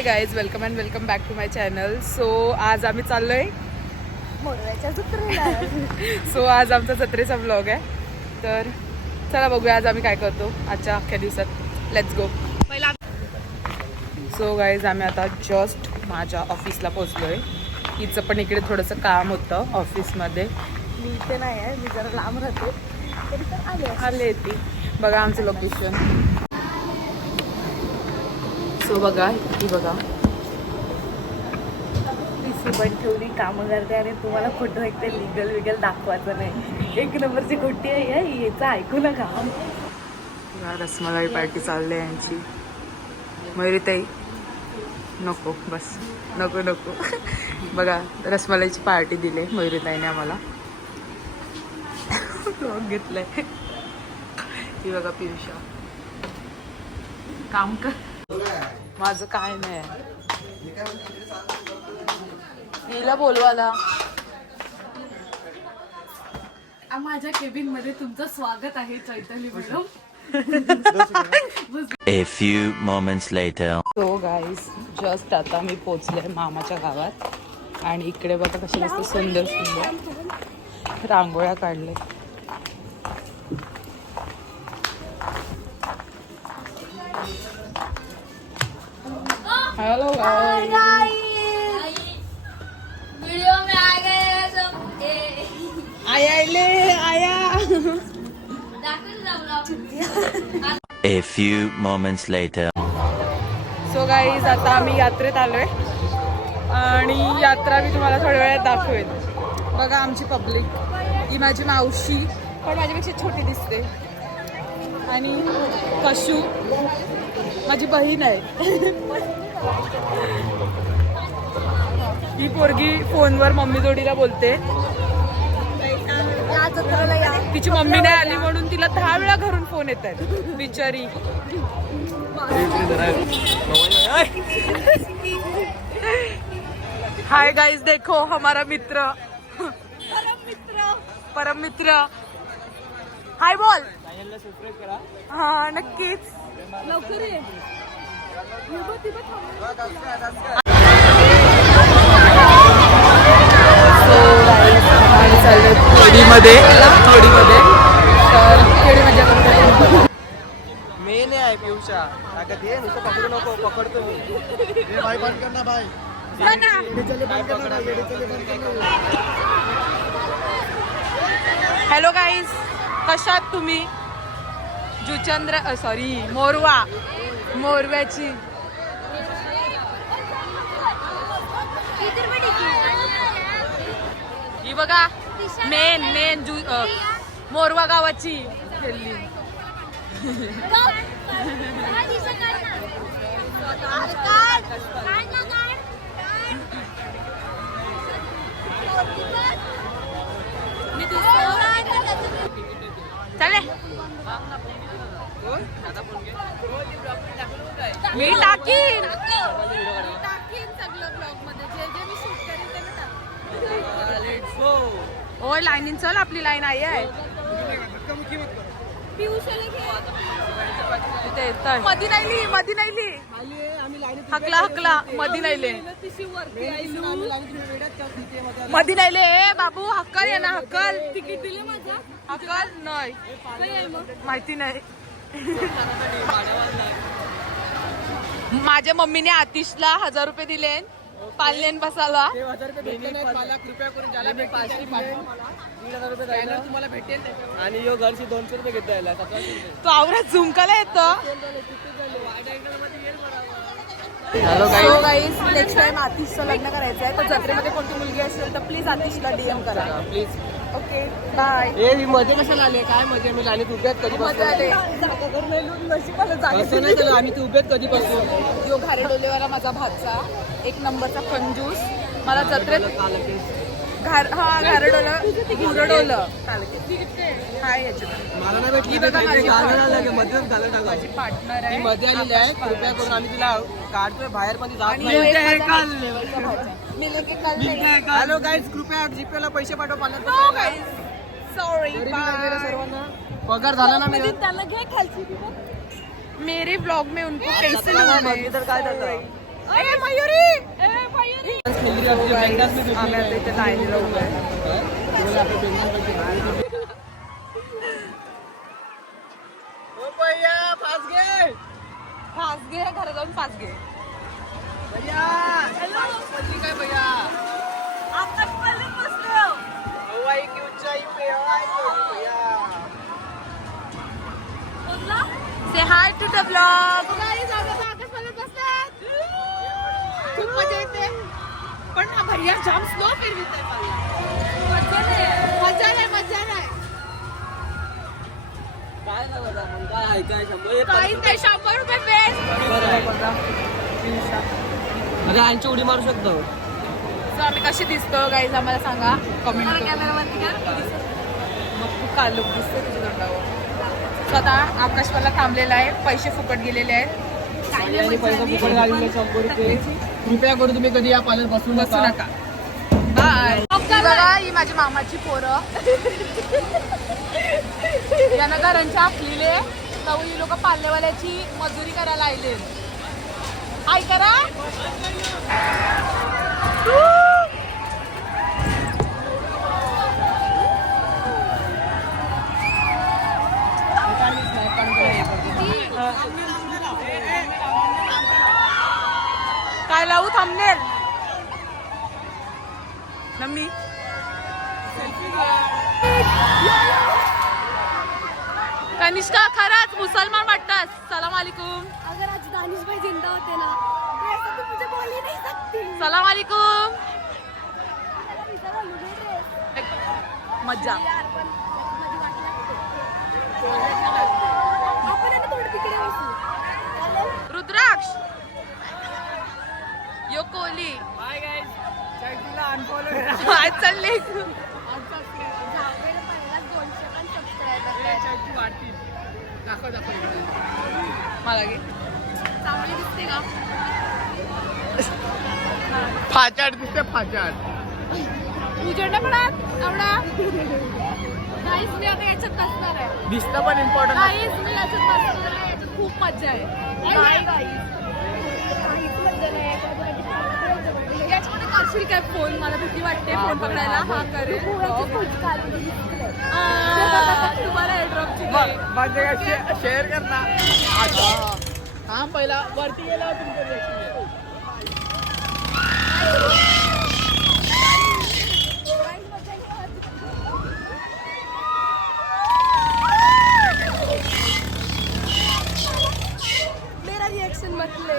हे guys, welcome and welcome back to my channel. So आज आम्ही चाललोय मोरव्याच्या जत्रेला. सो आज आमचा जत्रेचा व्लॉग आहे. तर चला बघूया आज आम्ही काय करतो आजच्या अख्ख्या दिवसात. Let's go. सो गाईज, आम्ही आता जस्ट माझ्या ऑफिसला पोहोचलोय. हिचं पण इकडे थोडंसं काम होतं ऑफिसमध्ये. मी इथे नाही आहे, मी जरा लांब राहते, तरी पण आले ती. बघा आमचं लोकेशन. सो बघा ही बघा, पिसी पण ठेवली, कामं करते आणि तुम्हाला खोटं एक ते लिगल विगल दाखवायचं नाही. एक नंबरची खोटी आहे याचं, ऐकू नका. रसमलाई पार्टी चालली आहे यांची. मयुरीताई नको, बस नको नको. बघा रसमलाईची पार्टी दिली मयुरीताईने आम्हाला. घेतलंय. ती बघा पियुषा, काम कर. माझं काय नाही. तिला बोलवाला. माझ्या केबिन मध्ये तुमचं स्वागत आहे Chaitali madam. A few moments later. So guys, just आता मी पोचले मामाच्या गावात आणि इकडे बघा कशी मस्त सुंदर सुंदर रांगोळ्या काढले. हेलो वीडियो में आ गए सब. आया आया. A few moments later. So guys, आता आम्ही यात्रेत आलोय आणि यात्रा मी तुम्हाला थोड्या वेळात दाखवेल. बघा आमची पब्लिक. ही माझी मावशी, पण माझ्यापेक्षा छोटी दिसते. आणि कशू माझी बहीण आहे. ही पोरगी फोनवर मम्मी जोडीला बोलते. तिची मम्मी नाही आली म्हणून तिला 10 वेळा घरून फोन येत आहेत बिचारी. हाय गाइस, देखो हमारा मित्र, परम मित्र. हाय बोल. हा नक्कीच. लवकर ये. थोडीमध्ये तर केळी मजा करतो. मेन आहे पियुषा. ताकद ये, नुसतं पकडू नको. पकडतो मी. भाई बंद करना भाई. हॅलो गाईज, कशात तुम्ही? जुचंद्र सॉरी मोरव्याची. ही बघा मेन मोरवा गावाची खेळली. चाले मी टाकीन सगळं ब्लॉग मध्ये जे जे मी शूट करीन ते मी टाकीन. ओय लाईनीन चल, आपली लाईन आई आहे. मधी नाही हकला मधी नाही मधी नाही. बाबू हक्कल ये ना, हक्कल. तिकीट दिले माझं. हक्कल नाही माहिती नाही. माझ्या मम्मीने आतिशला 1000 रुपये दिले पालनेन बसायला. तुम्हाला भेटेल आणि यो घरची 200 रुपये घेतो याला. तो आवरात झुमकाला येतो. हॅलो गाईज, नेक्स्ट टाइम आतिशचं लग्न करायचं आहे तर जत्रेमध्ये कोणती मुलगी असेल तर प्लीज आतिशला DM करा. प्लीज. Okay bye. ए मी मध्ये कशाला आले? काय मध्ये? मी आणि तू उभ्यात कधीपासून आले. असं नाही केलं आम्ही. तू उभ्यात कधीपासून? यो घारे डोलेवाला माझा भाचा, एक नंबरचा कंजूस. मला जत्रेत घारडोलं घुरडोलं हाय याच्यात. मला नाही भेटली. माझी पार्टनर आहे. मध्ये आलेली आहे. कृपया करून आम्ही तिला काढतोय बाहेर मध्ये जात नाही. हॅलो गाईज, कृपया जीपेला पैसे पाठवा. 50 सॉरी सर्वांना पगार झाला ना. मी त्यांना घे खालची. मेरे ब्लॉग में उनको कैसे लूं मैं? तर काय झालं? आम्ही आता इथे लाईनीला उभं आहे. फास घे घरात जाऊन फास घे. Say hi to the vlog. खूप मजा येते पण हा भैया जाम स्लो फिरवित मजा नाही काहीच नाही. 100 रुपये बेस्ट. अरे यांची उडी मारू शकतो. सो आम्ही कशी दिसतो गाईज आम्हाला सांगा कमेंट कॅमेरावरती मग का लुक दिसतो तुझ्या तोंडावर. सो आता आकाश मला थांबलेला आहे. पैसे फुकट गेलेले आहेत. पैसे फुकट घालले 100 रुपये. कृपया करून तुम्ही कधी या पाण्यात बसू नका. बाय. बघा ही माझी मामाची पोरं यांना घरांच्या आखलेले तर ही लोक पाल्लेवाल्याची मजुरी करायला आले. हाय करा. काय लावू थांबनेल नम्मी. कनिष्का खरंच मुसलमान वाटतास. सलाम वालेकुम. अगर आज दानिश भाई जिंदा होते ना तो ऐसा तो मुझे बोल ही नहीं सकती. सलाम वालेकुम. मज्जा. आपण आता थोडं तिकडे बसू. रुद्राक्ष यो कोहली आज चालले. मला घे. चांगली दिसते का? फाचाट दिसते फाचाट. उजेडला पडा आवडा. काहीच मी आता याच्यात नसणार आहे. दिसतं पण इम्पॉर्टंट. काहीच मी याच्यात नसणार आहे. याच्यात खूप मजा आहे. याच्यामध्ये करशील काय फोन. मला भीती वाटते फोन पकडायला. हा करेल. तुम्हाला एअरड्रॉपची शेअर कर ना. हा पहिला वरती गेला तुमचं. मेरा रिएक्शन मत ले.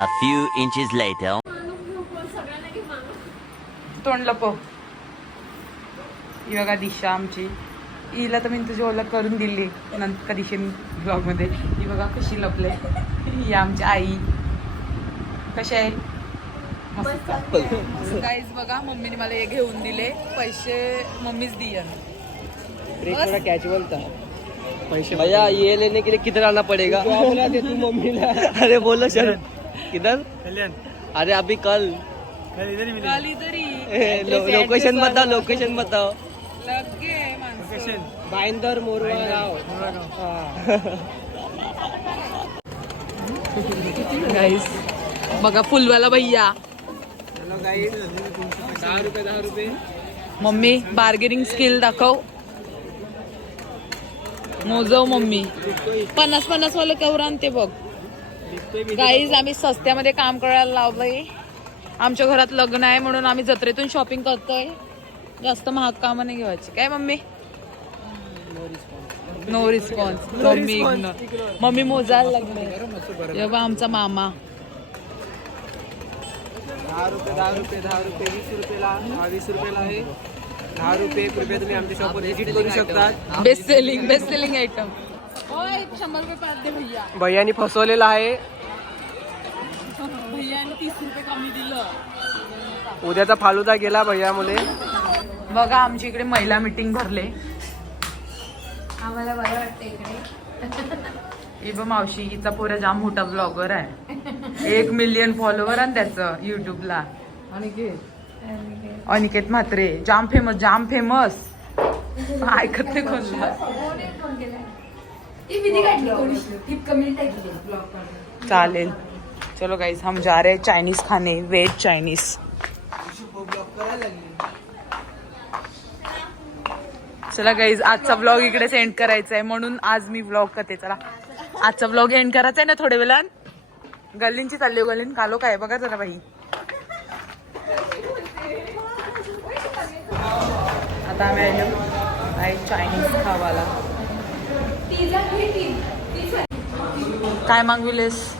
A few inches later. तोंड लपव. ही बघा दिशा आमची. हिला तर मी तुझी ओळख करून दिली नंतर दिशे ब्लॉग मध्ये. ही बघा कशी लपले. ही आमची आई कशी आहे मस्त. गाईज बघा मम्मीने मला हे घेऊन दिले. पैसे मम्मीच दिया. थोड़ा कैजुअल था. पैसे भैया ये लेने के लिए किधर आना पड़ेगा. दे तू मम्मीला. अरे बोलो सर किधर. अरे अभी कल गाली तरी लोकेशन बताओ. लोकेशन बताओ. लगे माणसं. बाइंदर मोरवा गाव. गाईज बघा फुलवाला भैया. 10 रुपये. मम्मी बार्गेनिंग स्किल दाखव. मोजव मम्मी 50-50 वाला केवढं आणते बघ गाईज. आम्ही सस्त्यामध्ये काम करायला लावलंय. आमच्या घरात लग्न आहे म्हणून आम्ही जत्रेतून शॉपिंग करतोय. जास्त महाग कामं नाही घ्यायची काय मम्मी. No response. मम्मी मोजायला लागले. जेव्हा आमचा मामा 10 रुपये 10 रुपये 10 रुपये 20 रुपयाला 20 रुपयाला आहे. 10 रुपये कृपया तुम्ही आमच्या शॉपवर व्हिजिट करू शकता. Best selling item. 100 रुपये पाहते भैया. भैयानी फसवलेला आहे. भैयाने 30 रुपये कमी दिलं. उद्याचा फालुदा गेला भैयामुळे. बघा आमच्या इकडे महिला मीटिंग भरले. आम्हाला बरं वाटतं इकडे. ही बघ मावशी हिचा पुरा जाम मोठा ब्लॉगर आहे. 1 मिलियन फॉलोवर आहे त्याचं युट्यूबला. अनिकेत म्हात्रे जाम फेमस. ऐकत नाही कोणला. ती विधी काढली थोडीशी कमेंट टाकली. चालेल. चलो गाइस हम जा रहे हैं चाइनीज खाने. Veg Chinese. चला गाईज आजचा ब्लॉग इकडे एंड करायचा आहे म्हणून आज मी ब्लॉग करते. चला आजचा ब्लॉग एंड करायचा आहे ना थोड्या वेळान. गल्लींची चालली गल्लीन कालो काय बघा जरा बाई. आता आम्ही आलो काय चायनीज खावाला. काय मागविलेस.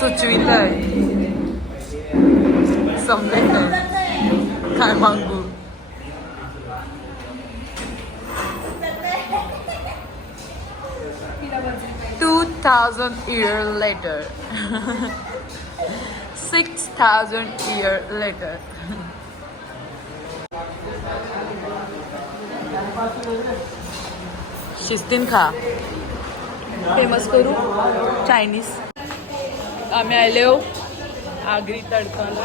सुचवित आहे समजत नाही काय मागू. $2,000 years later. 6,000 years later. शिस्तीन खा. फेमस करू चायनीज. आम्ही आले हो आगरी तडकाला.